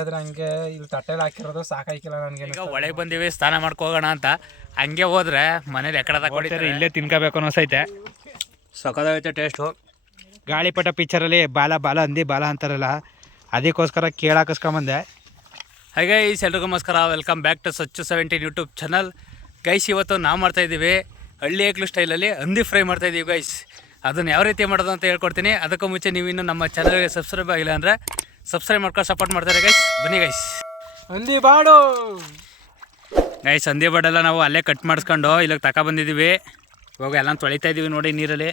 ಆದ್ರೆ ಹಂಗೆ ಇಲ್ಲಿ ತಟ್ಟೆಲಿ ಹಾಕಿರೋದು ಸಾಕಾಯ್ಕಿಲ್ಲ ನನಗೆ. ಈಗ ಒಳಗೆ ಬಂದಿವಿ ಸ್ನಾನ ಮಾಡ್ಕೋಗೋಣ ಅಂತ. ಹಂಗೆ ಹೋದ್ರೆ ಮನೇಲಿ ಎಕಡದಾಗ ಕೊಡ್ತಾರೆ, ಇಲ್ಲೇ ತಿನ್ಕೋಬೇಕು ಅನ್ನಿಸೈತೆ. ಸಖತ್ತಾಗೈತೆ ಟೇಸ್ಟು. ಗಾಳಿಪಟ ಪಿಕ್ಚರಲ್ಲಿ ಬಾಲ ಬಾಲ ಅಂದಿ ಬಾಲ ಅಂತಾರಲ್ಲ, ಅದಕ್ಕೋಸ್ಕರ ಕೇಳಾಕಿಸ್ಕೊಂಬಂದೆ. ಹಾಗೆ ಈ ಎಲ್ರಿಗೂ ನಮಸ್ಕಾರ, ವೆಲ್ಕಮ್ ಬ್ಯಾಕ್ ಟು ಸ್ವಚ್ಛ 17 ಯೂಟ್ಯೂಬ್ ಚಾನಲ್. ಗೈಸ್, ಇವತ್ತು ನಾವು ಮಾಡ್ತಾಯಿದ್ದೀವಿ ಹಳ್ಳಿ ಏಕ್ಲು ಸ್ಟೈಲಲ್ಲಿ ಹಂದಿ ಫ್ರೈ ಮಾಡ್ತಾಯಿದ್ದೀವಿ ಗೈಸ್. ಅದನ್ನು ಯಾವ ರೀತಿ ಮಾಡೋದು ಅಂತ ಹೇಳ್ಕೊಡ್ತೀನಿ. ಅದಕ್ಕೂ ಮುಂಚೆ ನೀವು ಇನ್ನೂ ನಮ್ಮ ಚಾನಲ್ಗೆ ಸಬ್ಸ್ಕ್ರೈಬ್ ಆಗಿಲ್ಲ ಅಂದರೆ ಸಬ್ಸ್ಕ್ರೈಬ್ ಮಾಡ್ಕೊಂಡು ಸಪೋರ್ಟ್ ಮಾಡ್ತಾರೆ ಗೈಸ್. ಬನ್ನಿ ಗೈಸ್. ಹಂದಿ ಬಾಡು ಗೈಸ್, ಹಂದಿ ಬಾಡೆಲ್ಲ ನಾವು ಅಲ್ಲೇ ಕಟ್ ಮಾಡಿಸ್ಕೊಂಡು ಇಲ್ಲಿಗೆ ತಗೊಬಂದಿದ್ದೀವಿ. ಇವಾಗ ಎಲ್ಲ ತೊಳಿತಾ ಇದ್ದೀವಿ ನೋಡಿ ನೀರಲ್ಲಿ.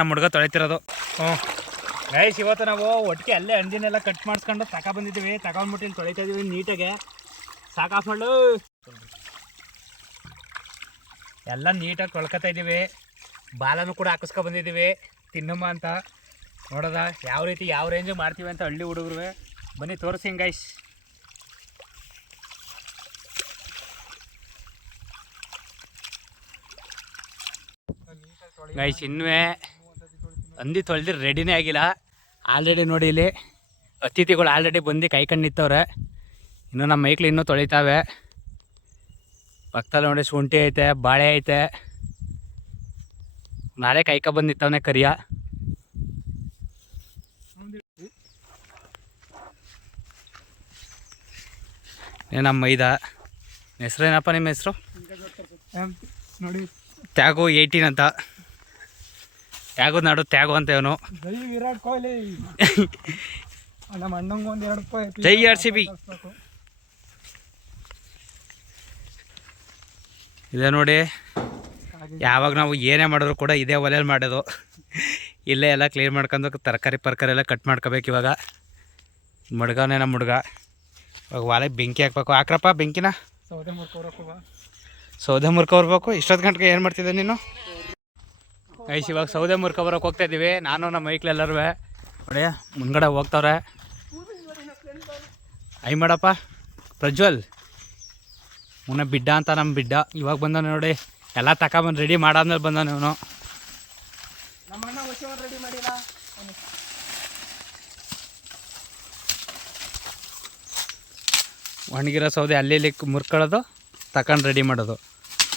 ನಮ್ಮ ಹುಡುಗ ತೊಳಿತಿರೋದು. ಗೈಸ್, ಇವತ್ತು ನಾವು ಒಟ್ಟಿಗೆ ಅಲ್ಲೇ ಹಂದಿನೆಲ್ಲ ಕಟ್ ಮಾಡಿಸ್ಕೊಂಡು ತಗೊಬಂದಿದ್ದೀವಿ. ತಗೊಂಡ್ಬಿಟ್ಟು ಇಲ್ಲಿ ತೊಳಿತಾ ಇದ್ದೀವಿ ನೀಟಾಗೆ. ಸಾಕಾಫ್ ಮಾಡು. ಎಲ್ಲ ನೀಟಾಗಿ ತೊಳ್ಕೊತಾ ಇದ್ದೀವಿ. ಬಾಲನೂ ಕೂಡ ಹಾಕಿಸ್ಕೊಬಂದಿದ್ದೀವಿ ತಿನ್ನಮ್ಮ ಅಂತ. ನೋಡೋದ ಯಾವ ರೀತಿ ಯಾವ ರೇಂಜ್ ಮಾಡ್ತೀವಿ ಅಂತ ಹಳ್ಳಿ ಹುಡುಗರು. ಬನ್ನಿ ತೋರಿಸಿ ಗೈಸ್. ಗೈಸ್, ಇನ್ನೂ ಹಂದಿ ತೊಳೆದಿರು ರೆಡಿನೇ ಆಗಿಲ್ಲ. ಆಲ್ರೆಡಿ ನೋಡಿ ಇಲ್ಲಿ ಅತಿಥಿಗಳು ಆಲ್ರೆಡಿ ಬಂದು ಕೈಕೊಂಡು ನಿಂತವ್ರೆ. ಇನ್ನು ನಮ್ಮ ಮೈಕ್ಳು ಇನ್ನೂ ತೊಳಿತಾವೆ. ಪಕ್ಕದಲ್ಲಿ ನೋಡಿ ಶುಂಠಿ ಐತೆ, ಬಾಳೆ ಐತೆ. ನಾಳೆ ಬಂದು ನಿಂತವನೆ ಕರಿಯ. ನಮ್ಮ ಮೈದ ಹೆಸ್ರು ಏನಪ್ಪ? ನಿಮ್ಮ ಹೆಸರು ನೋಡಿ, ತ್ಯಾಗು 18 ಅಂತ. ತ್ಯಾಗು ನಾಡು ತ್ಯಾಗು ಅಂತ ಇವನು. ವಿರಾಟ್ ಕೊಹ್ಲಿ ನಮ್ಮ ಅಣ್ಣಂಗೆ ಒಂದು 2 ರೂಪಾಯಿ. ಜೈ RCB. ಇದೆ ನೋಡಿ, ಯಾವಾಗ ನಾವು ಏನೇ ಮಾಡಿದ್ರು ಕೂಡ ಇದೇ ಒಲೆಯಲ್ಲಿ ಮಾಡೋದು. ಇಲ್ಲೇ ಎಲ್ಲ ಕ್ಲೀನ್ ಮಾಡ್ಕೊಂಡು ತರಕಾರಿ ಎಲ್ಲ ಕಟ್ ಮಾಡ್ಕೋಬೇಕು. ಇವಾಗ ಮುಡ್ಗವನೇ ನಮ್ಮ ಹುಡುಗ. ಇವಾಗ ಒಲೆಗೆ ಬೆಂಕಿ ಹಾಕ್ಬೇಕು. ಹಾಕ್ರಪ್ಪ ಬೆಂಕಿನ. ಸೌದೆ ಮುರ್ಕೊಬರ್ಬೇಕು. ಇಷ್ಟೊತ್ತು ಗಂಟೆಗೆ ಏನು ಮಾಡ್ತಿದ್ದೆ ನೀನು? ಗೈಸ್, ಇವಾಗ ಸೌದೆ ಮುರ್ಕೊಬರೋಕೆ ಹೋಗ್ತಾಯಿದ್ದೀವಿ. ನಾನು ನಮ್ಮ ಮೈಕ್ಳೆಲ್ಲರೂ ನೋಡಿ ಮುಂದ್ಗಡೆ ಹೋಗ್ತವ್ರೆ. ಐ ಮಾಡಪ್ಪ ಪ್ರಜ್ವಲ್ ಮುನ್ನ ಬಿಡ್ಡ ಅಂತ ನಮ್ಮ ಬಿಡ್ಡ ಇವಾಗ ಬಂದವನು ನೋಡಿ. ಎಲ್ಲ ತಗೊಂಬಂದು ರೆಡಿ ಮಾಡಾದ್ಮೇಲೆ ಬಂದವನು ಇವನು. ಒಣಗಿರೋ ಸೌದೆ ಅಲ್ಲಿ ಇಲ್ಲಿ ಮುರ್ಕೊಳ್ಳೋದು, ತಗೊಂಡು ರೆಡಿ ಮಾಡೋದು.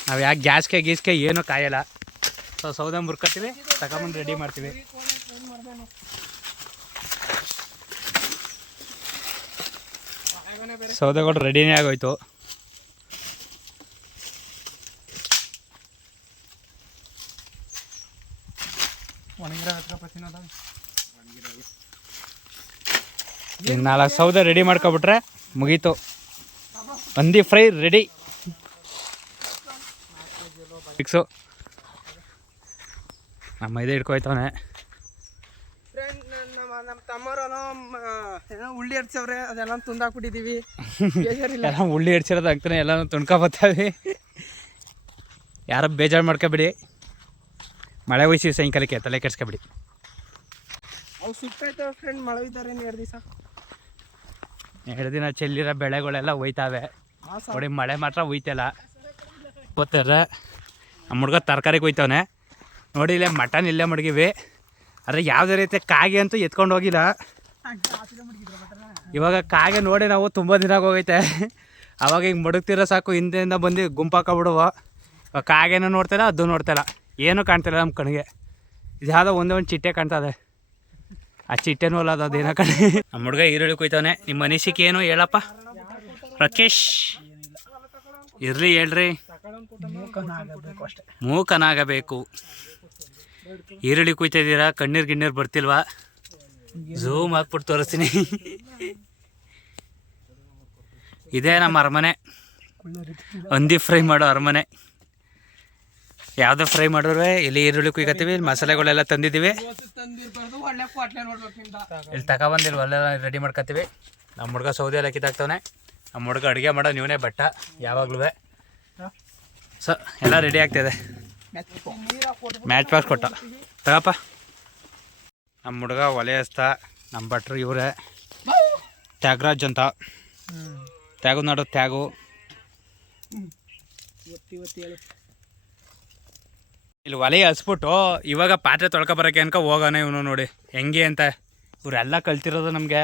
ನಾವು ಯಾಕೆ ಗ್ಯಾಸ್ಗೆ ಏನೂ ಕಾಯಲ್ಲ. ಸೊ ಸೌದೆ ಮುರ್ಕೊತೀವಿ, ತಗೊಂಬಂದು ರೆಡಿ ಮಾಡ್ತೀವಿ. ಸೌದೆಗಳು ರೆಡಿನೇ ಆಗೋಯ್ತು. ಈಗ 4 ಸೌದೆ ರೆಡಿ ಮಾಡ್ಕೊಬಿಟ್ರೆ ಮುಗೀತು. ಹಂದಿ ಫ್ರೈ ರೆಡಿ. ಫಿಕ್ಸು. ನಮ್ಮ ಮೈದೆ ಹಿಡ್ಕೊಯ್ತವನೆ. ನಮ್ಮ ತಮ್ಮರನೋ ಉಳ್ಳಿ ಹಡ್ಸವ್ರೆ, ಅದೆಲ್ಲ ತುಂದಾಕ್ಬಿಟ್ಟಿದ್ದೀವಿ. ಎಲ್ಲ ಉಳ್ಳಿ ಹಡ್ಸಿರೋದು ಆಗ್ತಾನೆ, ಎಲ್ಲನೂ ತುಂಡ್ಕೊಬರ್ತಾವೆ. ಯಾರು ಬೇಜಾರು ಮಾಡ್ಕೊಬಿಡಿ. ಮಳೆ ಹೋಯ್ಸಿ ಸಾಯಂಕಾಲಕ್ಕೆ ತಲೆ ಕೆಡ್ಸ್ಕೊಬಿಡಿ. ಅವು ಸಿಕ್ಕಾಯ್ತವೆ ಫ್ರೆಂಡ್. ಮಳೆ ಇದ್ದಾರೆ 2 ದಿವಸ. 2 ದಿನ ಚೆಲ್ಲಿರೋ ಬೆಳೆಗಳೆಲ್ಲ ಹೋಯ್ತಾವೆ. ನೋಡಿ ಮಳೆ ಮಾತ್ರ ಹೋಯ್ತಲ್ಲ. ಗೊತ್ತಾರ ನಮ್ಮ ಹುಡುಗ ತರಕಾರಿಗೆ ಹೋಯ್ತವನೆ ನೋಡಿ. ಇಲ್ಲೇ ಮಟನ್ ಇಲ್ಲೇ ಮಡಗಿವಿ. ಆದರೆ ಯಾವುದೇ ರೀತಿ ಕಾಗೆ ಅಂತೂ ಎತ್ಕೊಂಡು ಹೋಗಿಲ್ಲ. ಇವಾಗ ಕಾಗೆ ನೋಡಿ ನಾವು ತುಂಬ ದಿನ ಹೋಗೈತೆ. ಅವಾಗ ಹಿಂಗೆ ಮಡಗ್ತಿರೋ ಸಾಕು ಹಿಂದೆಯಿಂದ ಬಂದು ಗುಂಪಾಕೊಬಿಡುವ. ಕಾಗೆನೂ ನೋಡ್ತಾಯಿಲ್ಲ, ಅದು ನೋಡ್ತಾಯಿಲ್ಲ, ಏನೂ ಕಾಣ್ತಿಲ್ಲ ನಮ್ಮ ಕಣ್ಣಿಗೆ. ಇದು ಯಾವುದೋ ಒಂದೇ ಒಂದು ಚಿಟ್ಟೆ ಕಾಣ್ತದೆ. ಆ ಚಿಟ್ಟೆನೂ ಅಲ್ಲ, ಅದೇನೋ ಕಣೆ. ನಮ್ಮ ಹುಡುಗ ಈರುಳ್ಳಿ ಕೊಯ್ತವನೆ. ನಿಮ್ಮ ಅನಿಸಿಕೆ ಏನು ಹೇಳಪ್ಪ ರಾಕೇಶ್? ಇರ್ರಿ ಹೇಳ್ರಿ. ಮೂಕನಾಗಬೇಕು. ಈರುಳ್ಳಿ ಕುಯ್ತಾ ಇದ್ದೀರಾ, ಕಣ್ಣೀರು ಗಿಣ್ಣೀರು ಬರ್ತಿಲ್ವಾ? ಝೂಮ್ ಹಾಕ್ಬಿಟ್ಟು ತೋರಿಸ್ತೀನಿ. ಇದೇ ನಮ್ಮ ಅರಮನೆ, ಹಂದಿ ಫ್ರೈ ಮಾಡೋ ಅರಮನೆ. ಯಾವುದೇ ಫ್ರೈ ಮಾಡಿದ್ರೆ ಇಲ್ಲಿ ಈರುಳ್ಳಿ ಕುಯ್ಕತ್ತೀವಿ. ಇಲ್ಲಿ ಮಸಾಲೆಗಳೆಲ್ಲ ತಂದಿದ್ದೀವಿ. ಇಲ್ಲಿ ತಗೊಬಂದಿಲ್ಲ ಒಳ್ಳೆಲ್ಲ ರೆಡಿ ಮಾಡ್ಕೊತೀವಿ. ನಮ್ಮ ಹುಡುಗ ಸೌದೆ ಎಲ್ಲ ಕಿತ್ತಾಕ್ತವನೆ. ನಮ್ಮ ಹುಡುಗ ಅಡುಗೆ ಮಾಡೋ ನೀವೇ ಬಟ್ಟ ಯಾವಾಗಲೂ. ಸೊ ಎಲ್ಲ ರೆಡಿ ಆಗ್ತಾಯಿದೆ. ಮ್ಯಾಚ್ ಪಾಸ್ ಕೊಟ್ಟ ತಗಪ್ಪ. ನಮ್ಮ ಹುಡುಗ ಒಲೆ ಹಸ್ತ. ನಮ್ಮ ಭಟ್ರು ಇವರೇ, ತ್ಯಾಗರಾಜ್ ಅಂತ. ತ್ಯಾಗು ನಾಡು ತ್ಯಾಗು. ಇಲ್ಲಿ ಒಲೆ ಹಸ್ಬಿಟ್ಟು ಇವಾಗ ಪಾತ್ರೆ ತೊಳ್ಕೊಬರೋಕ್ಕೆ ಅನ್ಕ ಹೋಗೋಣ ಇವನು ನೋಡಿ ಹೆಂಗೆ ಅಂತ. ಇವರೆಲ್ಲ ಕಲ್ತಿರೋದು ನಮಗೆ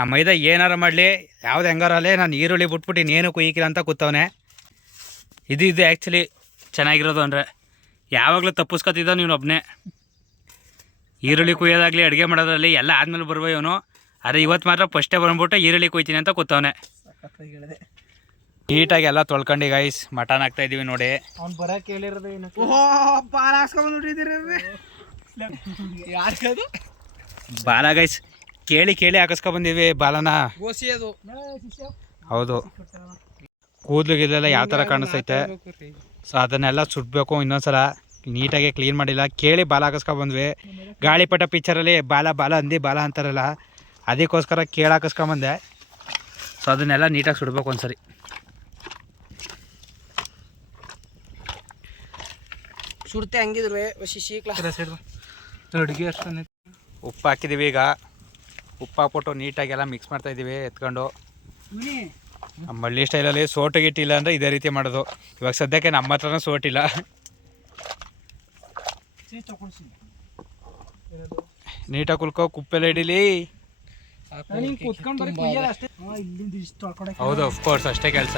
ಆ ಮೈದಾ ಏನಾರ ಮಾಡಲಿ ಯಾವ್ದು ಹೆಂಗಾರಲ್ಲೇ ನಾನು ಈರುಳ್ಳಿ ಬಿಟ್ಬಿಟ್ಟು ಇನ್ನೇನು ಕುಯ್ಕಿಲ್ಲ ಅಂತ ಕೂತವನೆ. ಇದು ಆ್ಯಕ್ಚುಲಿ ಚೆನ್ನಾಗಿರೋದು ಅಂದರೆ ಯಾವಾಗಲೂ ತಪ್ಪಿಸ್ಕೊತಿದ್ದ ನೀನು ಒಬ್ಬನೇ. ಈರುಳ್ಳಿ ಕುಯ್ಯೋದಾಗಲಿ ಅಡುಗೆ ಮಾಡೋದ್ರಲ್ಲಿ ಎಲ್ಲ ಆದಮೇಲೆ ಬರುವ ಇವನು. ಆದರೆ ಇವತ್ತು ಮಾತ್ರ ಫಸ್ಟೇ ಬಂದ್ಬಿಟ್ಟು ಈರುಳ್ಳಿ ಕುಯ್ತೀನಿ ಅಂತ ಕೂತವನೆ. ನೀಟಾಗಿ ಎಲ್ಲ ತೊಳ್ಕೊಂಡು ಗೈಸ್ ಮಟನ್ ಹಾಕ್ತಾಯಿದ್ದೀವಿ ನೋಡಿ. ಅವ್ನು ಬರೋಕೆ ಹೇಳಿರೋದು ಏನು ಬಾಲ ಗೈಸ್ ಕೇಳಿ ಹಾಕಿಸ್ಕೊಬಂದಿವಿ ಬಾಲನ. ಹೌದು, ಕೂದಲು ಗಿದಲೆಲ್ಲ ಯಾವ ಥರ ಕಾಣಿಸ್ತೈತೆ. ಸೊ ಅದನ್ನೆಲ್ಲ ಸುಡಬೇಕು ಇನ್ನೊಂದ್ಸಲ. ನೀಟಾಗಿ ಕ್ಲೀನ್ ಮಾಡಿಲ್ಲ, ಕೇಳಿ ಬಾಲ ಹಾಕಿಸ್ಕೊಬಂದ್ವಿ. ಗಾಳಿಪಟ ಪಿಕ್ಚರಲ್ಲಿ ಬಾಲ ಅಂತಾರಲ್ಲ, ಅದಕ್ಕೋಸ್ಕರ ಕೇಳಿ ಹಾಕಿಸ್ಕೊಂಬಂದೆ. ಸೊ ಅದನ್ನೆಲ್ಲ ನೀಟಾಗಿ ಸುಡಬೇಕು ಒಂದ್ಸರಿ. ಸುಡ್ತೆ ಹಂಗಿದ್ರೆ ಅಡುಗೆ ಅಷ್ಟೊಂದು ಉಪ್ಪು ಹಾಕಿದ್ದೀವಿ. ಈಗ ಉಪ್ಪು ಹಾಕ್ಬಿಟ್ಟು ನೀಟಾಗೆಲ್ಲ ಮಿಕ್ಸ್ ಮಾಡ್ತಾಯಿದ್ದೀವಿ ಎತ್ಕೊಂಡು. ನಮ್ಮ ಹಳ್ಳಿ ಸ್ಟೈಲಲ್ಲಿ ಸೋಟು ಗಿಟ್ಟಿಲ್ಲ ಅಂದರೆ ಇದೇ ರೀತಿ ಮಾಡೋದು. ಇವಾಗ ಸದ್ಯಕ್ಕೆ ನಮ್ಮ ಹತ್ರನೂ ಸೋಟಿಲ್ಲ. ನೀಟಾಗಿ ಕುಲ್ಕೋ, ಕುಪ್ಪೆಲ್ಲ ಹಿಡೀಲಿ. ಹೌದು, ಅಫ್ಕೋರ್ಸ್ ಅಷ್ಟೇ ಕೆಲಸ.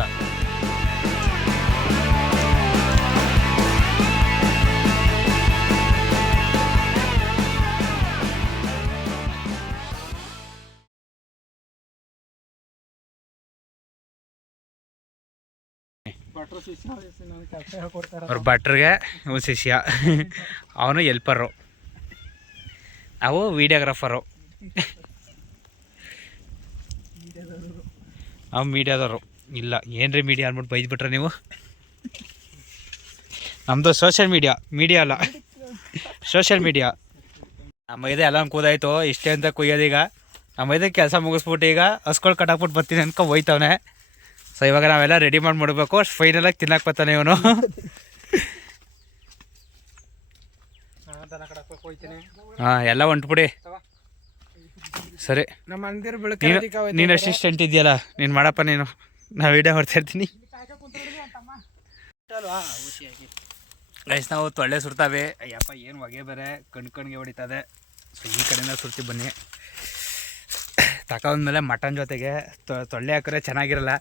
ಅವ್ರ ಭಟ್ರಿಗೆ ಇವು ಶಿಷ್ಯ, ಅವನು ಎಲ್ಪರು, ನಾವು ವೀಡಿಯೋಗ್ರಾಫರು, ನಾವು ಮೀಡಿಯಾದವರು. ಇಲ್ಲ ಏನ್ರಿ ಮೀಡಿಯಾ ಅಂದ್ಬಿಟ್ಟು ಬೈದ್ಬಿಟ್ರೆ ನೀವು. ನಮ್ಮದು ಮೀಡಿಯಾ ಅಲ್ಲ, ಸೋಷಿಯಲ್ ಮೀಡಿಯಾ. ನಮ್ಮ ಇದೆ ಎಲ್ಲ ಕೂದಾಯ್ತು, ಇಷ್ಟೇ ಅಂತ ಕುಯ್ಯೋದೀಗ. ನಮ್ಮ ಇದಕ್ಕೆ ಕೆಲಸ ಮುಗಿಸ್ಬಿಟ್ಟು ಈಗ ಹಸ್ಗಳು ಕಟ್ಟಾಕ್ಬಿಟ್ಟು ಬರ್ತೀನಿ ಅನ್ಕೊ ಹೋಯ್ತವನೆ. ಸೊ ಇವಾಗ ನಾವೆಲ್ಲ ರೆಡಿ ಮಾಡಬೇಕು. ಫೈನಲಾಗಿ ತಿನ್ನಕ್ಕೆ ಬರ್ತಾನೆ ಇವನು. ಹಾಂ, ಎಲ್ಲ ಹೊಂಟ್ಬಿಡಿ. ಸರಿ, ನೀನು ಅಸಿಸ್ಟೆಂಟ್ ಇದೆಯಲ್ಲ, ನೀನು ಮಾಡಪ್ಪ. ನೀನು ನಾ ವೀಡಿಯೋ ಮಾಡ್ತಾ ಇರ್ತೀನಿ. ಗೈಸ್ ನಾವು ತೊಳ್ಳೆ ಸುಡ್ತಾವೆ. ಅಯ್ಯಪ್ಪ ಏನು ಹೊಗೆ ಬೇರೆ ಕಣ್ಗೆ ಹೊಡಿತದೆ. ಸೊ ಈ ಕಡೆಯಿಂದ ಸುಡ್ತಿ ಬನ್ನಿ. ತಗೊಂಡ್ಮೇಲೆ ಮಟನ್ ಜೊತೆಗೆ ತೊಳ್ಳೆ ಹಾಕಿದ್ರೆ ಚೆನ್ನಾಗಿರಲ್ಲ.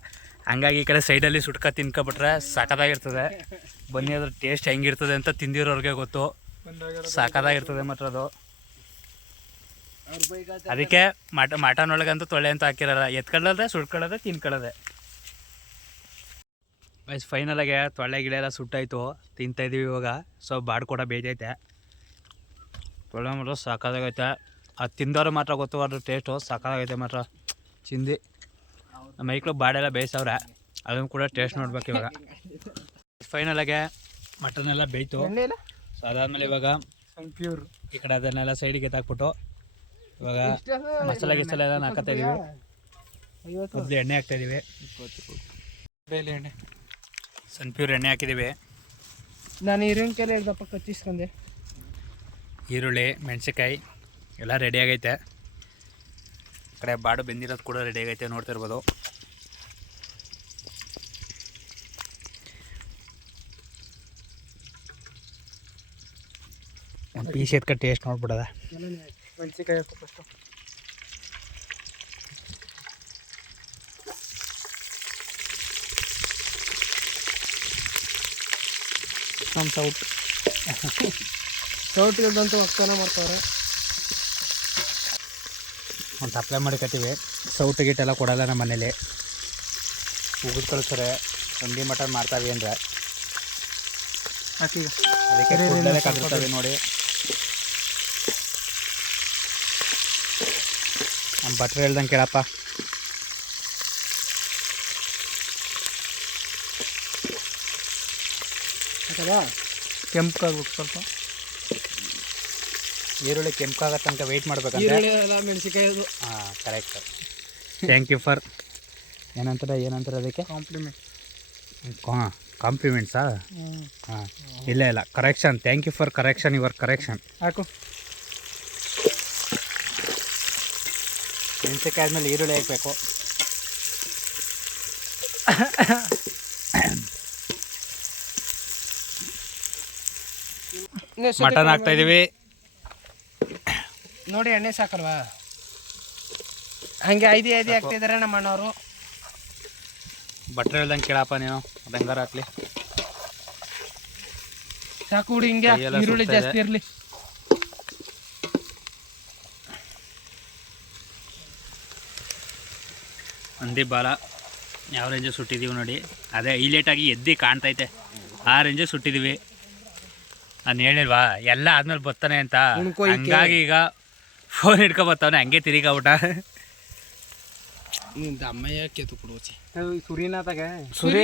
ಹಂಗಾಗಿ ಈ ಕಡೆ ಸೈಡಲ್ಲಿ ಸುಟ್ಕ ತಿನ್ಕೊಬಿಟ್ರೆ ಸಖತ್ತಾಗಿರ್ತದೆ. ಬನ್ನಿ ಅದ್ರ ಟೇಸ್ಟ್ ಹೆಂಗಿರ್ತದೆ ಅಂತ ತಿಂದಿರೋರಿಗೆ ಗೊತ್ತು. ಸಖತ್ತಾಗಿರ್ತದೆ ಮಾತ್ರ ಅದು. ಅದಕ್ಕೆ ಮಟನ್ ಒಳಗಂತೂ ತೊಳೆ ಅಂತ ಹಾಕಿರಲ್ಲ. ಎತ್ಕೊಳ್ಳೋದೆ, ಸುಟ್ಕೊಳ್ಳೋದೆ, ತಿನ್ಕೊಳ್ಳೋದೆ. ಗೈಸ್ ಫೈನಲಾಗೆ ತೊಳೆ ಗಿಳೆಲ್ಲ ಸುಟ್ಟಾಯಿತು, ತಿಂತಾಯಿದ್ದೀವಿ ಇವಾಗ. ಸೊ ಬಾಡ್ ಕೂಡ ಬೇಯ್ತೈತೆ. ತೊಳೆ ಮಾತ್ರ ಸಾಕಾಗೈತೆ. ಅದು ತಿಂದವ್ರು ಮಾತ್ರ ಗೊತ್ತು ಅದ್ರ ಟೇಸ್ಟು. ಸಾಕಾಗೈತೆ ಮಾತ್ರ ಚಿಂದಿ. ನಮ್ಮ ಮೈಕ್ಳು ಬಾಡೆಲ್ಲ ಬೇಯಿಸವ್ರೆ, ಅದನ್ನು ಕೂಡ ಟೇಸ್ಟ್ ನೋಡ್ಬೇಕು ಇವಾಗ. ಫೈನಲಾಗೆ ಮಟನೆಲ್ಲ ಬೇಯ್ತು. ಸೊ ಅದಾದಮೇಲೆ ಇವಾಗ ಈ ಕಡೆ ಅದನ್ನೆಲ್ಲ ಸೈಡಿಗೆ ಎತ್ತಾಕ್ಬಿಟ್ಟು ಇವಾಗ ಮಸಾಲೆ ಗಿಸಾಲೆ ಎಲ್ಲ ಹಾಕತ್ತಾಯಿದ್ದೀವಿ. ಮೊದಲು ಎಣ್ಣೆ ಹಾಕ್ತಾಯಿದ್ದೀವಿ. ಎಣ್ಣೆ ಸನ್ಪ್ಯೂರ್ ಎಣ್ಣೆ ಹಾಕಿದ್ದೀವಿ. ನಾನು ಈರುಳ್ಳಿ ಹೇಳ್ದಪ್ಪ ಕಚ್ಚಿಸ್ಕೊಂಡೆ. ಈರುಳ್ಳಿ, ಮೆಣಸಿನ್ಕಾಯಿ ಎಲ್ಲ ರೆಡಿ ಆಗೈತೆ. ಈ ಕಡೆ ಬಾಡು ಬೆಂದಿರೋದು ಕೂಡ ರೆಡಿ ಆಗೈತೆ, ನೋಡ್ತಿರ್ಬೋದು. ಒಂದು ಪೀಸ್ ಎತ್ಕೊಂಡು ಟೇಸ್ಟ್ ನೋಡ್ಬಿಡೋದ. ಮೆಣಸಿನ್ಕಾಯಿ ಹಾಕೋ ಫಸ್ಟು. ನಮ್ಮ ಸೌಟ್ಗಂತೂ ಅಕ್ಕನ ಮಾಡ್ತಾರೆ. ಒಂದು ಅಪ್ಲೈ ಮಾಡ್ಕೊತೀವಿ. ಸೌಟು ಗಿಟ್ಟೆಲ್ಲ ಕೊಡಲ್ಲ ನಮ್ಮ ಮನೇಲಿ. ಉಗಿದು ಕಳಿಸ್ತಾರೆ ಹಂಡಿ ಮಟನ್ ಮಾಡ್ತಾವೆ ಅಂದರೆ. ಅದಕ್ಕೆ ಕೂದಲೇ ಕದಿರ್ತವೆ ನೋಡಿ. ನಮ್ಮ ಭಟ್ರು ಹೇಳ್ದಂಗೆ ಕೇಳಪ್ಪ. ಅಥವಾ ಕೆಂಪಾಗ್ಬೇಕು ಸ್ವಲ್ಪ. ಈರುಳ್ಳಿ ಕೆಂಪಾಗೋ ತನಕ ವೆಯ್ಟ್ ಮಾಡ್ಬೇಕಂದ್ರೆ. ಮೆಣಸಿನ್ಕಾಯಿ. ಹಾಂ, ಕರೆಕ್ಟ್. ಥ್ಯಾಂಕ್ ಯು ಫಾರ್ ಏನಂತಾರೆ ಅದಕ್ಕೆ ಕಾಂಪ್ಲಿಮೆಂಟ್ಸಾ? ಹಾಂ, ಇಲ್ಲ correction. Thank you for correction, your correction. ಹಾಕು. ಮೆಣಸಿನ್ಕಾಯಿ ಆದಮೇಲೆ ಈರುಳ್ಳಿ ಹಾಕಬೇಕು. ಮಟನ್ ಹಾಕ್ತಾಯಿದ್ದೀವಿ ನೋಡಿ. ಎಣ್ಣೆ ಸಾಕಲ್ವಾ? ಹಂಗೆ ಐದಿ ಆಗ್ತಿದಾರೆ ನಮ್ಮ ಅಣ್ಣವರು. ಬಟ್ರೆ ಹೇಳ್ದಂಗೆ ಕೇಳಪ್ಪ ನೀನು, ಅದು ಹೆಂಗಾರ ಹಾಕ್ಲಿ. ಸಾಕು ಹುಡಿ, ಹಿಂಗೆ ಈರುಳ್ಳಿ ಜಾಸ್ತಿ ಇರಲಿ. ಹಂದಿ ಬಾಲ ಯಾವ ರೇಂಜ್ ಸುಟ್ಟಿದ್ದೀವಿ ನೋಡಿ, ಅದೇ ಹೈಲೈಟಾಗಿ ಎದ್ದು ಕಾಣ್ತೈತೆ, ಆ ರೇಂಜ್ ಸುಟ್ಟಿದ್ದೀವಿ. ನಾನು ಹೇಳಿಲ್ವಾ ಎಲ್ಲ ಆದ್ಮೇಲೆ ಬರ್ತಾನೆ ಅಂತ, ಹಂಗಾಗಿ ಈಗ ಫೋನ್ ಹಿಡ್ಕೊ ಬರ್ತಾವನೆ, ಹಂಗೆ ತಿರುಗಾಬಿಟ್ಟ. ಅಮ್ಮಯ್ಯ ಕೆತ್ತು ಕೊಡುವಚಿ ಸುರಿನಾತಾಗ ಸುರಿ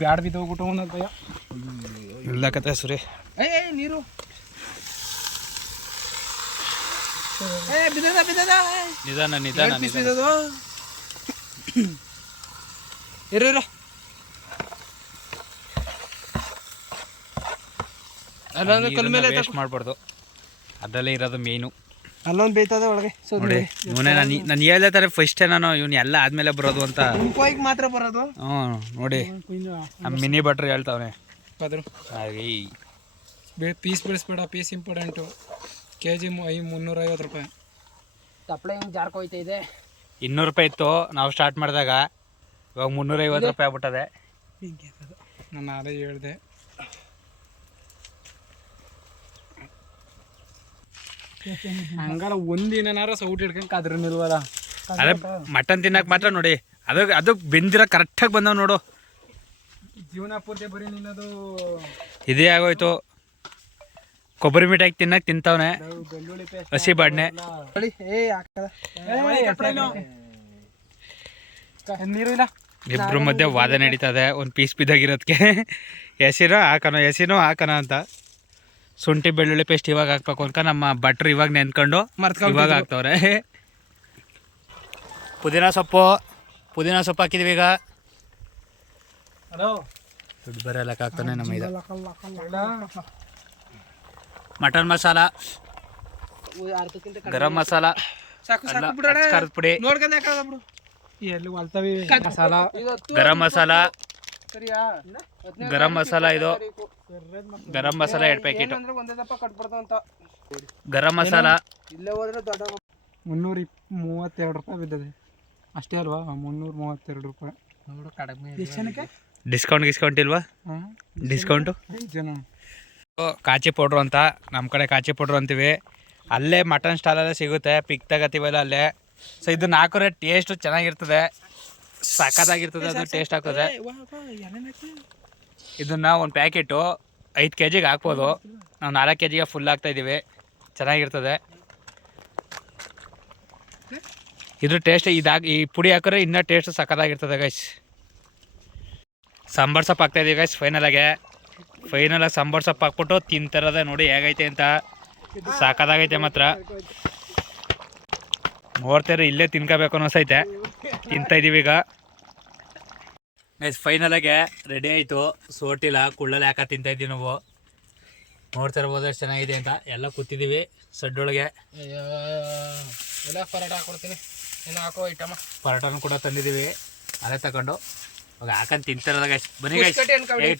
ಬ್ಯಾಡ್ ಬಿದ್ದೋಗ್ಬಿಟ್ಟು ಅವನಂತಯ್ಯ. ಇಲ್ಲಕತ್ತೆ ಸುರಿ. ನೀರು ಬಿದ್ದದ ನಿಧಾನ ನಿಧಾನ ನಿಧಾನ. ಇರ ಅಲ್ಲೊಂದು ಕಲ್ ಮೇಲೆ ವೇಸ್ಟ್ ಮಾಡಬಾರ್ದು, ಅದರಲ್ಲೇ ಇರೋದು ಮೇಯ್ನು. ಅಲ್ಲೊಂದು ಬೇಯ್ತದೆ ಒಳಗೆ. ನೋಡಿ ಇವನೇ ನಾನು ಹೇಳ್ದೆ ತಾರೆ ಫಸ್ಟೇ, ನಾನು ಇವನು ಎಲ್ಲ ಆದ್ಮೇಲೆ ಬರೋದು ಅಂತ. ಮಾತ್ರ ಬರೋದು. ಹ್ಞೂ ನೋಡಿ ನಮ್ಮ ಮಿನಿ ಭಟ್ರು ಹೇಳ್ತಾವನೆ. ಅದ್ರ ಹಾಗೆ ಪೀಸ್ ಬೆಳೆಸ್ಬೇಡ, ಪೀಸ್ ಇಂಪಾರ್ಟೆಂಟು. KG 350 ರೂಪಾಯಿ. ತಪ್ಪಳೆ ಹಿಂಗೆ ಜಾರ್ಕೋಯ್ತಾ ಇದೆ. 200 ರೂಪಾಯಿ ಇತ್ತು ನಾವು ಸ್ಟಾರ್ಟ್ ಮಾಡಿದಾಗ, ಇವಾಗ 350 ರೂಪಾಯಿ ಆಗ್ಬಿಟ್ಟದೆ. ನಾನು ಅದೇ ಹೇಳ್ದೆ. ಹಂಗಾರ ಒಂದಿನಾರ ಸೌಟ್ ಹಿಡ್ಕೊಂಡು ಕಾದ್ರ ನಿಲ್ವಲ್ಲ. ಅದೇ ಮಟನ್ ತಿನ್ನಕ್ಕೆ ಮಾತ್ರ ನೋಡಿ, ಅದು ಬೆಂದಿರೋ ಕರೆಕ್ಟಾಗಿ ಬಂದವ್ ನೋಡು. ಜೀವನ ಪೂರ್ತಿ ಬರೀ ನಿನ್ನದು ಇದೇ ಆಗೋಯ್ತು. ಕೊಬ್ಬರಿ ಮಿಠಾಯಿ ತಿನ್ನಕ್ಕೆ ತಿಂತವನೆ, ಬೆಳ್ಳುಳ್ಳಿ ಪೇಸ್ಟ್, ಹಸಿ ಬಾಡ್ನೆ. ನೀರು ಇಲ್ಲ. ಇಬ್ರು ಮಧ್ಯೆ ವಾದ ನಡೀತದೆ ಒಂದು ಪೀಸ್ ಬಿದ್ದಾಗಿರೋದಕ್ಕೆ. ಎಸಿನೋ ಹಾಕೋಣ ಅಂತ. ಶುಂಠಿ ಬೆಳ್ಳುಳ್ಳಿ ಪೇಸ್ಟ್ ಇವಾಗ ಹಾಕ್ಬೇಕು ಅನ್ಕ ನಮ್ಮ ಭಟ್ರು ಇವಾಗ ನೆನ್ಕೊಂಡು ಇವಾಗ ಹಾಕ್ತವ್ರೆ. ಪುದೀನ ಸೊಪ್ಪು ಹಾಕಿದೀವಿ ಈಗ. ದುಡ್ಡು ಬರಲ್ಲ ಹಾಕ್ತಾನೆ ನಮ್ಮ ಇದು. ಮಟನ್ ಮಸಾಲ, ಗರಂ ಮಸಾಲ, ಖಾರದ ಪುಡಿ, ಎಲ್ಲಿ ಹೊಲ್ತವಿ ಮಸಾಲ, ಗರಂ ಮಸಾಲ ಇದು ಗರಂ ಮಸಾಲ 2 ಪ್ಯಾಕೆಟ್. ಗರಂ ಮಸಾಲ 332 ರೂಪಾಯಿ ಬಿದ್ದದೆ ಅಷ್ಟೇ ಅಲ್ವಾ? 332 ರೂಪಾಯಿ. ಡಿಸ್ಕೌಂಟ್ ಇಲ್ವಾ? ಡಿಸ್ಕೌಂಟು ಕಾಚಿ ಪೌಡ್ರು ಅಂತ, ನಮ್ಮ ಕಡೆ ಕಾಚಿ ಪೌಡ್ರು ಅಂತೀವಿ. ಅಲ್ಲೇ ಮಟನ್ ಸ್ಟಾಲಲ್ಲೇ ಸಿಗುತ್ತೆ, ಪಿಕ್ ತಗೋತೀವಲ್ಲ ಅಲ್ಲೇ. ಸೊ ಇದನ್ನ ಹಾಕೋರೆ ಟೇಸ್ಟು ಚೆನ್ನಾಗಿರ್ತದೆ, ಸಖತ್ತಾಗಿರ್ತದೆ, ಅದು ಟೇಸ್ಟ್ ಆಗ್ತದೆ. ಇದನ್ನು ಒಂದು ಪ್ಯಾಕೆಟು 5 kg ಹಾಕ್ಬೋದು. ನಾವು 4 kg ಫುಲ್ ಹಾಕ್ತಾಯಿದ್ದೀವಿ, ಚೆನ್ನಾಗಿರ್ತದೆ. ಇದ್ರ ಟೇಸ್ಟ್ ಈ ಪುಡಿ ಹಾಕಿದ್ರೆ ಇನ್ನೂ ಟೇಸ್ಟ್ ಸಖತ್ತಾಗಿರ್ತದೆ ಗೈಸ್. ಸಾಂಬಾರು ಸೊಪ್ಪು ಹಾಕ್ತಾಯಿದ್ದೀವಿ ಗೈಸ್ ಫೈನಲಾಗಿ ಸಾಂಬಾರು ಸೊಪ್ಪು ಹಾಕ್ಬಿಟ್ಟು ತಿಂತಾರದೆ ನೋಡಿ ಹೇಗೈತೆ ಅಂತ. ಸಾಕಾಗೈತೆ ಮಾತ್ರ, ನೋಡ್ತಾರೆ ಇಲ್ಲೇ ತಿನ್ಕೋಬೇಕು ಅನ್ನಿಸೈತೆ. ತಿಂತಾಯಿದ್ದೀವಿ ಈಗ ಗೈಸ್. ಫೈನಲಾಗೆ ರೆಡಿ ಆಯಿತು. ಸೋಟಿಲ್ಲ ಕುಳ್ಳಲ್ಲಿ ಹಾಕ ತಿಂತಾಯಿದ್ದೀವಿ ನಾವು. ನೋಡ್ತಾ ಇರ್ಬೋದು ಎಷ್ಟು ಚೆನ್ನಾಗಿದೆ ಅಂತ. ಎಲ್ಲ ಕೂತಿದ್ದೀವಿ ಸಡ್ಡೊಳಗೆ. ಎಲ್ಲ ಪರೋಟ ಹಾಕೊಡ್ತೀನಿ, ಏನು ಹಾಕೋ ಐಟಮ. ಪರೋಟನೂ ಕೂಡ ತಂದಿದ್ದೀವಿ, ಅದೇ ತಗೊಂಡು ಇವಾಗ ಹಾಕೊಂಡು ತಿಂತಾರದ ಗೈಸ್. ಬನ್ನಿ ಗೈಸ್,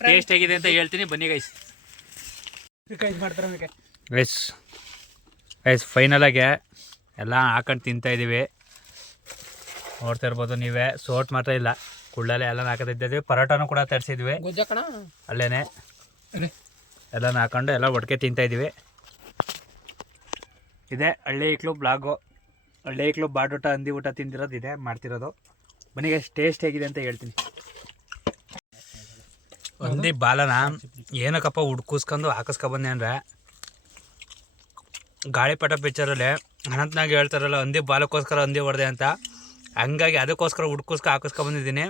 ಟೇಸ್ಟ್ ಹೇಗಿದೆ ಅಂತ ಹೇಳ್ತೀನಿ, ಬನ್ನಿ ಗೈಸ್. ಗೈಸ್ ಫೈನಲಾಗೆ ಎಲ್ಲ ಹಾಕೊಂಡು ತಿಂತಾಯಿದ್ದೀವಿ. ನೋಡ್ತಾ ಇರ್ಬೋದು ನೀವೇ. ಸೋಟ್ ಮಾತ್ರ ಇಲ್ಲ, ಕುಳ್ಳಲ್ಲೇ ಎಲ್ಲ ಹಾಕೋತಿದ್ದೀವಿ. ಪರೋಟನೂ ಕೂಡ ತರಿಸಿದ್ವಿ ಅಲ್ಲೇ, ಎಲ್ಲ ಹಾಕೊಂಡು ಎಲ್ಲ ಒಟ್ಟಿಗೆ ತಿಂತಾಯಿದ್ದೀವಿ. ಇದೆ ಹಳ್ಳಿ ಇಕ್ಲು ಬ್ಲಾಗು. ಹಳ್ಳಿ ಇಕ್ಲು ಬಾಡೂಟ ಹಂದಿ ಊಟ ತಿಂದಿರೋದು ಇದೆ ಮಾಡ್ತಿರೋದು. ಬನ್ನಿ ಗೈಸ್, ಟೇಸ್ಟ್ ಹೇಗಿದೆ ಅಂತ ಹೇಳ್ತೀನಿ. ಹಂದಿ ಬಾಲನ ಏನಕ್ಕಪ್ಪ ಹುಡ್ಕಿಸ್ಕೊಂಡು ಹಾಕಿಸ್ಕೊಬಂದೆ ಅಂದರೆ, ಗಾಳಿಪಟ ಪಿಕ್ಚರಲ್ಲಿ ಅನಂತನಾಗಿ ಹೇಳ್ತಾರಲ್ಲ ಹಂದಿ ಬಾಲಕ್ಕೋಸ್ಕರ ಹಂದಿ ಹೊಡೆದೆ ಅಂತ, ಹಂಗಾಗಿ ಅದಕ್ಕೋಸ್ಕರ ಹಾಕಿಸ್ಕೊಬಂದಿದ್ದೀನಿ.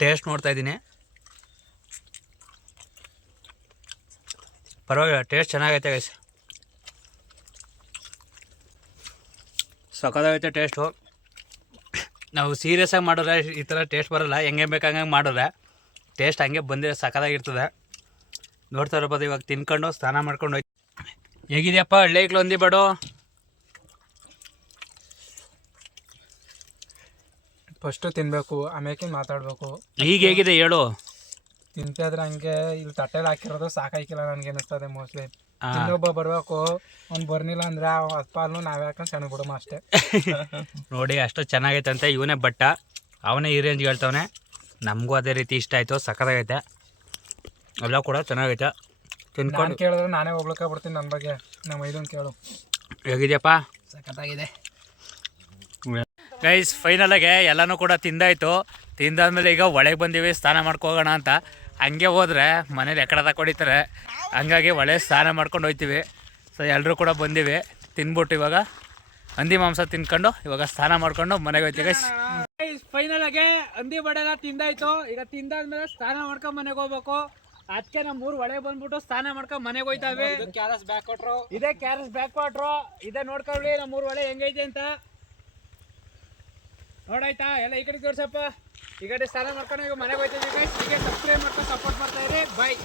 ಟೇಸ್ಟ್ ನೋಡ್ತಾಯಿದ್ದೀನಿ, ಪರವಾಗಿಲ್ಲ, ಟೇಸ್ಟ್ ಚೆನ್ನಾಗೈತೆ ಗೈಸ್. ಸಖತ್ತಾಗೈತೆ ಟೇಸ್ಟು. ನಾವು ಸೀರಿಯಸ್ಸಾಗಿ ಮಾಡಿದ್ರೆ ಈ ಥರ ಟೇಸ್ಟ್ ಬರೋಲ್ಲ, ಹೆಂಗೆ ಬೇಕಂಗೆ ಮಾಡಿದ್ರೆ ಟೇಸ್ಟ್ ಹಂಗೆ ಬಂದಿರೋ ಸಖತ್ತಾಗಿರ್ತದೆ. ನೋಡ್ತಾ ಇರ್ಬೋದು. ಇವಾಗ ತಿನ್ಕೊಂಡು ಸ್ನಾನ ಮಾಡ್ಕೊಂಡು ಹೋಯ್ತು. ಹೇಗಿದೆಯಪ್ಪ ಹಳ್ಳಿಗ್ಲು ಹಂದಿ ಬಾಡು? ಫಸ್ಟು ತಿನ್ನಬೇಕು, ಆಮೇಲೆ ಮಾತಾಡಬೇಕು. ಈಗ ಹೇಗಿದೆ ಹೇಳು. ತಿಂತಾದ್ರೆ ಹಂಗೆ ಇಲ್ಲಿ ತಟ್ಟೆಲಿ ಹಾಕಿರೋದು ಸಾಕಾಯ್ಕಿಲ್ಲ ನನಗೆ ಅನ್ನಿಸ್ತದೆ ಮೋಸ್ಟ್ಲಿ. ಇನ್ನೊಬ್ಬ ಬರ್ಬೇಕು ಅವ್ನು ಬರ್ನಿಲ್ಲ ಅಂದ್ರೆ ಪಾಲು ನಾವೇ ಹಾಕೊಂಡು ಸಣ್ಣ ಬಿಡಮ್ಮ ಅಷ್ಟೇ. ನೋಡಿ ಅಷ್ಟು ಚೆನ್ನಾಗೈತೆ ಇವನೇ ಬಟ್ಟ, ಅವನೇ ಈ ರೇಂಜ್ಗೆ ಹೇಳ್ತವನೆ. ನಮಗೂ ಅದೇ ರೀತಿ ಇಷ್ಟ ಆಯಿತು, ಸಕ್ಕತ್ತಾಗೈತೆ, ಎಲ್ಲ ಕೂಡ ಚೆನ್ನಾಗೈತೆ. ತಿನ್ಕೊಂಡು ಕೇಳಿದ್ರೆ ನಾನೇ ಹೋಗ್ಲಿಕ್ಕೆ ಬಿಡ್ತೀನಿ ನನ್ನ ಬಗ್ಗೆ. ನಮ್ಮ ಇದನ್ನು ಕೇಳು ಹೇಗಿದೆಯಪ್ಪ? ಸಖತ್ತಾಗಿದೆ ಗೈಸ್. ಫೈನಲಾಗೆ ಎಲ್ಲನೂ ಕೂಡ ತಿಂದಾಯಿತು. ತಿಂದಾದ್ಮೇಲೆ ಈಗ ಒಳಗೆ ಬಂದೀವಿ ಸ್ನಾನ ಮಾಡ್ಕೋಗೋಣ ಅಂತ. ಹಂಗೆ ಹೋದರೆ ಮನೇಲಿ ಎಕ್ಕಡದಾಗ ಹೊಡಿತಾರೆ, ಹಂಗಾಗಿ ಒಳ್ಳೆ ಸ್ನಾನ ಮಾಡ್ಕೊಂಡು ಹೋಗ್ತೀವಿ. ಸೊ ಎಲ್ಲರೂ ಕೂಡ ಬಂದೀವಿ, ತಿನ್ಬಿಟ್ಟು ಇವಾಗ ಹಂದಿ ಮಾಂಸ ತಿನ್ಕೊಂಡು ಇವಾಗ ಸ್ನಾನ ಮಾಡ್ಕೊಂಡು ಮನೆಗೆ ಹೋಗ್ತೀವಿ ಗೈಸ್. ಫೈನಲಾಗೆ ಹಂದಿ ಬಡೆಲ್ಲ ತಿಂದಾಯ್ತು. ಈಗ ತಿಂದಾದ್ಮೇಲೆ ಸ್ನಾನ ಮಾಡ್ಕೊಂಡು ಮನೆಗೆ ಹೋಗ್ಬೇಕು. ಅದಕ್ಕೆ ನಮ್ಮ ಊರು ಒಳಗೆ ಬಂದ್ಬಿಟ್ಟು ಸ್ನಾನ ಮಾಡ್ಕೊಂಡು ಮನೆಗೆ ಹೋಯ್ತಾವೆ. ಕ್ಯಾರಸ್ ಬ್ಯಾಕ್ ಕೊಟ್ರು, ಇದೇ ಕ್ಯಾರಸ್ ಬ್ಯಾಕ್ ವಾಟ್ರು, ಇದೇ ನೋಡ್ಕೊಳ್ಳಿ ನಮ್ಮೂರು ಒಳ್ಳೆ ಹೆಂಗೈತೆ ಅಂತ. ನೋಡಾಯ್ತಾ ಎಲ್ಲ ಈ ಕಡೆ ತೋರ್ಸಪ್ಪ. ಈ ಕಡೆ ಸ್ನಾನ ಮಾಡ್ಕೊಂಡು ಈಗ ಮನೆಗೆ ಹೋಗ್ತೀವಿ ಗೈಸ್. ಹೀಗೆ ಸಬ್ಸ್ಕ್ರೈಬ್ ಮಾಡ್ಕೊಂಡು ಸಪೋರ್ಟ್ ಮಾಡ್ತಾ ಇರಿ. ಬಾಯ್.